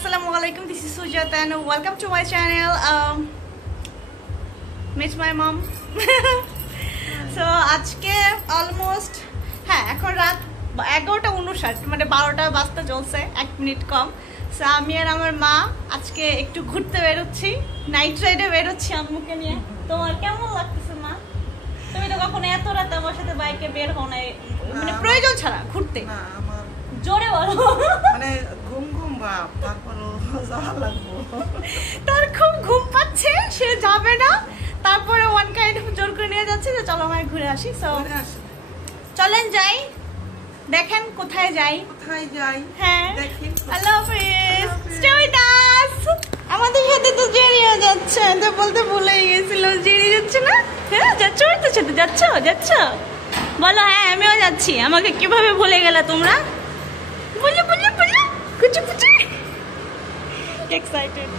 Assalamualaikum. This is Sujata and welcome to my channel. Meet my mom. So আজকে almost এখন রাত 11:59 মানে 12টা বাজতে চলছে 1 মিনিট কম। সো আমি আর আমার মা আজকে একটু ঘুরতে বের হচ্ছি, নাইট রাইডে বের হচ্ছি আম্মুকে নিয়ে। তোমার কেমন লাগতেছে মা? তুমি তো কখনো এত রাতে আমার সাথে বাইকে বের হও না, মানে প্রয়োজন ছাড়া ঘুরতে? না, আমার জোরে বলো। মানে ঘুম ঘুম ভাব, তারপরও যাওয়া লাগবে। তার খুব ঘুম পাচ্ছে, সে যাবে না, তারপরে ওয়ান কাইন্ড অফ জোর করে নিয়ে যাচ্ছে যে চলো আমরা ঘুরে আসি। সো চলেন যাই, দেখেন কোথায় যাই। হ্যাঁ, আল্লাহ হাফেজ। Stay with us. আমাদের সাথে তো জেরিও যাচ্ছে, তো বলতে ভুলেই গেছিল। জেরি যাচ্ছে না? হ্যাঁ যাচ্ছ, ওর সাথে যাচ্ছ বলো। হ্যাঁ আমিও যাচ্ছি। আমাকে কিভাবে ভুলে গেলে তোমরা? বলো কুচি এক্সাইটেড।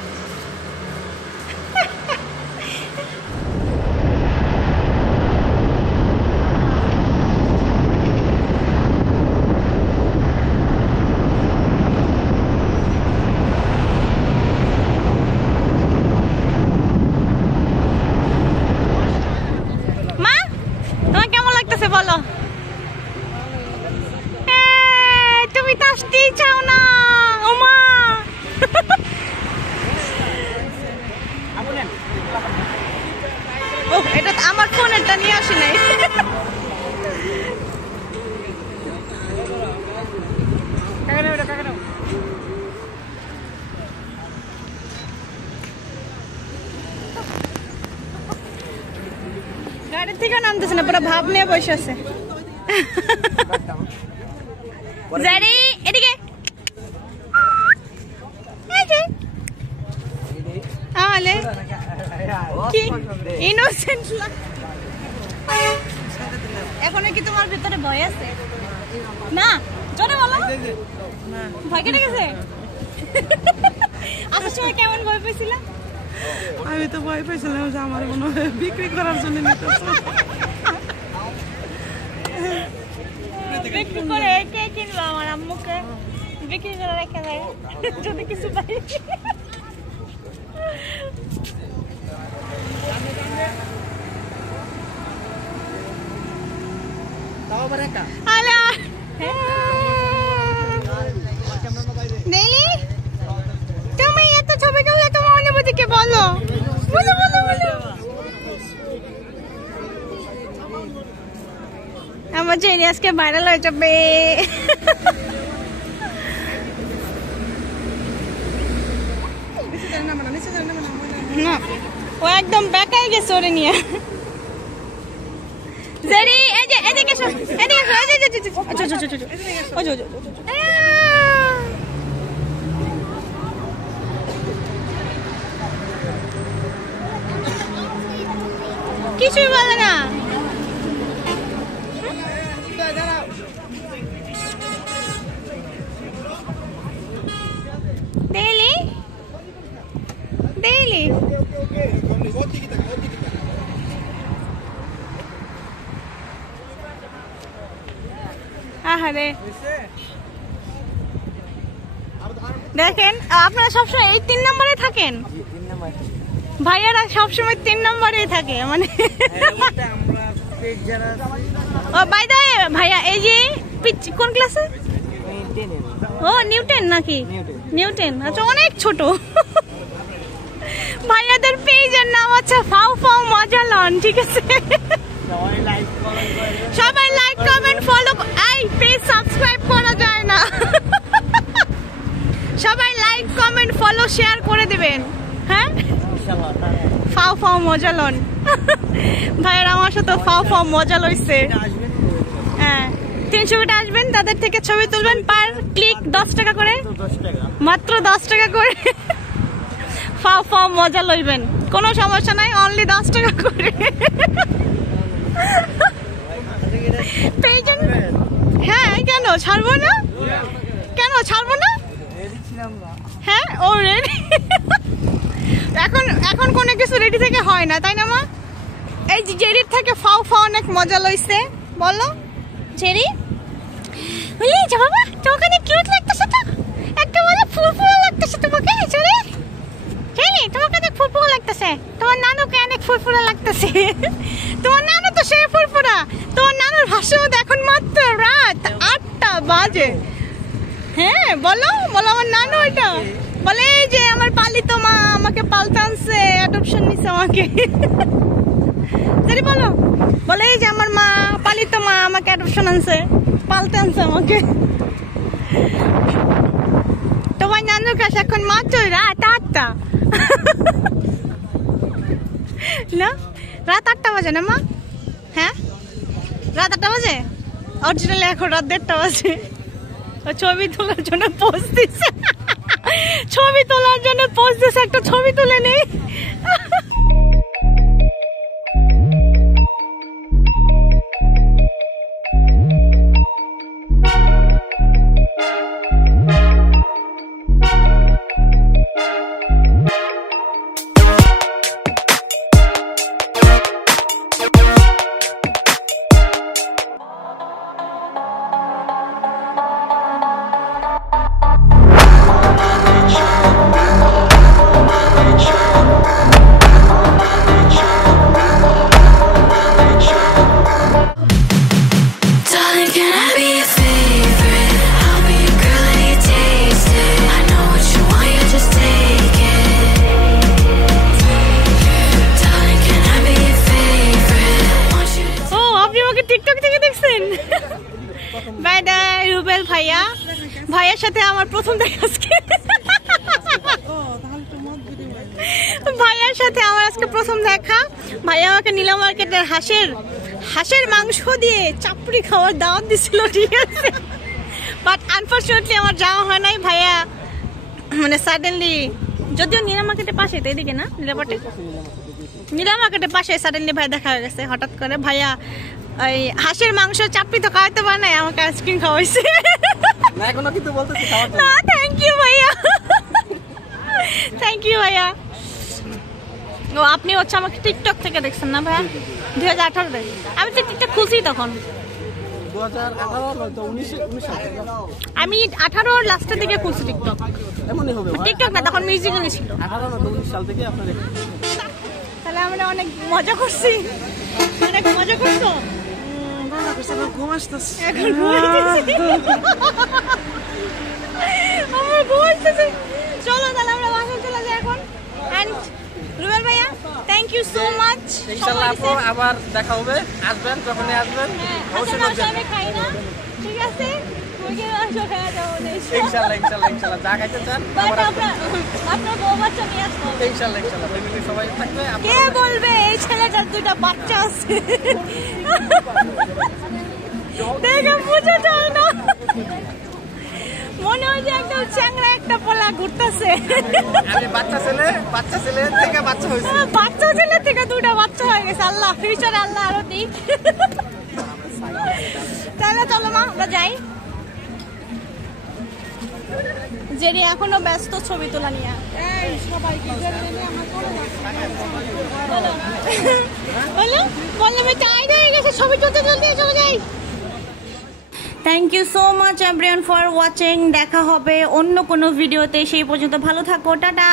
বলো, তুমি তো আসতেই চাও না। ওমা ও, এটা আমার ফোনেরটা নিয়ে আসি নাই। গাড়ির থেকে নামতেছে না, পুরো ভাব নিয়ে বসে আছে। জারি এদিকে আলে কি ইনোসেন্ট এখন কি তোমার ভিতরে ভয় আছে? না জোরে বলো। ভয় কেটে গেছে? আসার সময় কেমন ভয় পেয়েছিল? আমি তো ভয় পেয়েছিলাম যে আমার মনে হয় বিক্রি করার জন্য বিক্রি করে কে কিনবো? আমার আম্মুকে বিক্রি করে রেখে দেয় যদি কিছু পাই। তুমি এত ছবি তুলে তোমার অনুভূতিকে বলো। আমার জেনি আজকে ভাইরাল হয়ে যাবে। না ও একদম বেকাই গেছে ওরে নিয়ে। জেরি এদিকে এসো। কিছুই বলে না। ডেইলি আহারে দেখেন, আপনারা সবসময় এই 3 নম্বরে থাকেন। ভাইয়ারা সবসময় 3 নম্বরেই থাকে, মানে ও বাই দ্য ওয়ে ভাইয়া এই যে কোন ক্লাসে? ও নিউটেন নাকি? নিউটেন, আচ্ছা অনেক ছোট। ভাইয়াদের পেজের নাম হচ্ছে ফাও মজা লন, ঠিক আছে? সবাই লাইক কমেন্ট ফলো। এই পেজ সাবস্ক্রাইব করা যায় না। সবাই লাইক কমেন্ট ফলো শেয়ার করে দিবেন। হ্যাঁ ফাও মজা লন। ভাইয়ের আমার সাথে ফাও মজা লইছে। হ্যাঁ 300 টাকা আসবেন, তাদের থেকে ছবি তুলবেন, পার ক্লিক 10 টাকা করে, মাত্র 10 টাকা করে। ফাও মজা লইবেন, কোনো সমস্যা নাই, অনলি 10 টাকা করে। হ্যাঁ কেন ছাড়বো না? কেন ছাড়বো না? হ্যাঁ ও রেডি। এখন কোনো কিছু রেডি থেকে হয় না, তাই না মা? এই যে জেরির থেকে ফাও অনেক মজা লইছে। বলো জেরি, বাবা তোমাকে কিউট লাগতেছে তো, একটা বলে ফুল লাগতেছে। লাগতেছে তোমাকে? চলে চলে, তোমাকে অনেক ফুরফুরা লাগতেছে। তোমার নানুকে অনেক ফুরফুরা লাগতেছে। তোমার নানু তো সে ফুরফুরা। তোমার নানুর ভাষ্য এখন মাত্র রাত 8টা বাজে। হ্যাঁ বলো বলো, আমার নানু এটা বলে এই যে আমার পালিত মা আমাকে পালতে আনছে, অ্যাডপশন নিছে আমাকে। বলো বলে এই যে আমার মা পালিত মা আমাকে অ্যাডপশন আনছে, পালতে আনছে আমাকে। তোমার নানুর কাছে এখন মাত্র রাত 8টা। না রাত 8টা বাজে না মা? হ্যাঁ রাত 8টা বাজে। অরিজিনালি এখন রাত 1:30 বাজে। ছবি তোলার জন্য পোজ দিছে, ছবি তোলার জন্য পোজ দিছে, একটা ছবি তুলে নেই। রুবেল ভাইয়া, ভাইয়ের সাথে আমার প্রথম দেখা আজকে। ভাইয়ার সাথে আমার আজকে প্রথম দেখা। ভাইয়া আমাকে নীলা মার্কেটের হাঁসের মাংস দিয়ে চাপড়ি খাওয়ার দাওয়াত দিছিল, ঠিক আছে, বাট আনফর্চুনেটলি আমার যাওয়া হয় নাই। ভাইয়া মানে সাডেনলি, যদিও নীলা মার্কেটের পাশে, তো এদিকে না নীলা মার্কেটের পাশে সাডেনলি ভাই দেখা হয়ে গেছে হঠাৎ করে। ভাইয়া ওই হাঁসের মাংস চাপড়ি তো খাওয়াতে পারে নাই, আমাকে আইসক্রিম খাওয়াইছে। না এখনো কিন্তু বলতেছি খাওয়ার জন্য। না থ্যাংক ইউ ভাইয়া, থ্যাংক ইউ ভাইয়া। ও আপনি হচ্ছে আমাকে টিকটক থেকে দেখছেন না ভাইয়া? 2018-তে আমি তো টিকটক খুলছি তখন। 2018 আমি 18 লাস্টের দিকে খুলছি টিকটক। এমনই হবে টিকটক না, তখন মিউজিক্যালি ছিল। 18-19 সাল থেকে আপনাদের। তাহলে আমরা অনেক মজা করছি, অনেক মজা করছো। ঘুম আসতেছে এখন ঘুমাইতেছি, আমার ঘুমাইতেছে। চলো তাহলে আমরা বাসায় চলে যাই এখন। এন্ড রুবেল ভাইয়া থ্যাংক ইউ সো মাচ। ইনশাআল্লাহ আপু আবার দেখা হবে, আসবেন যখনই আসবেন অবশ্যই আমি খাই না, ঠিক আছে, মুরগির মাংস খাওয়া যাবো না ইনশাআল্লাহ। ইনশাআল্লাহ যা খাইতে চান আপনার বউ বাচ্চা নিয়ে আসবো। ইনশাআল্লাহ ফ্যামিলি সবাই থাকবে। কে বলবে এই ছেলেটার 2টা বাচ্চা আছে? দেখে বোঝা যায় না, মনে হয় যে একদম চ্যাংড়া একটা পোলা ঘুরতেছে। আমি বাচ্চা ছেলে থেকে বাচ্চা হয়েছে, বাচ্চা ছেলে থেকে 2টা বাচ্চা হয়ে গেছে। আল্লাহ ফিউচারে আল্লাহ আরো দিক। তাহলে চলো মা আমরা যাই। জেরি এখনো ব্যস্ত ছবি তোলা নিয়ে। বললাম টাইড হয়ে গেছে, ছবি তুলতে জলদি চলে যাই। Thank you so much everyone for watching. দেখা হবে অন্য কোনো ভিডিওতে, সেই পর্যন্ত ভালো থাকো, টাটা।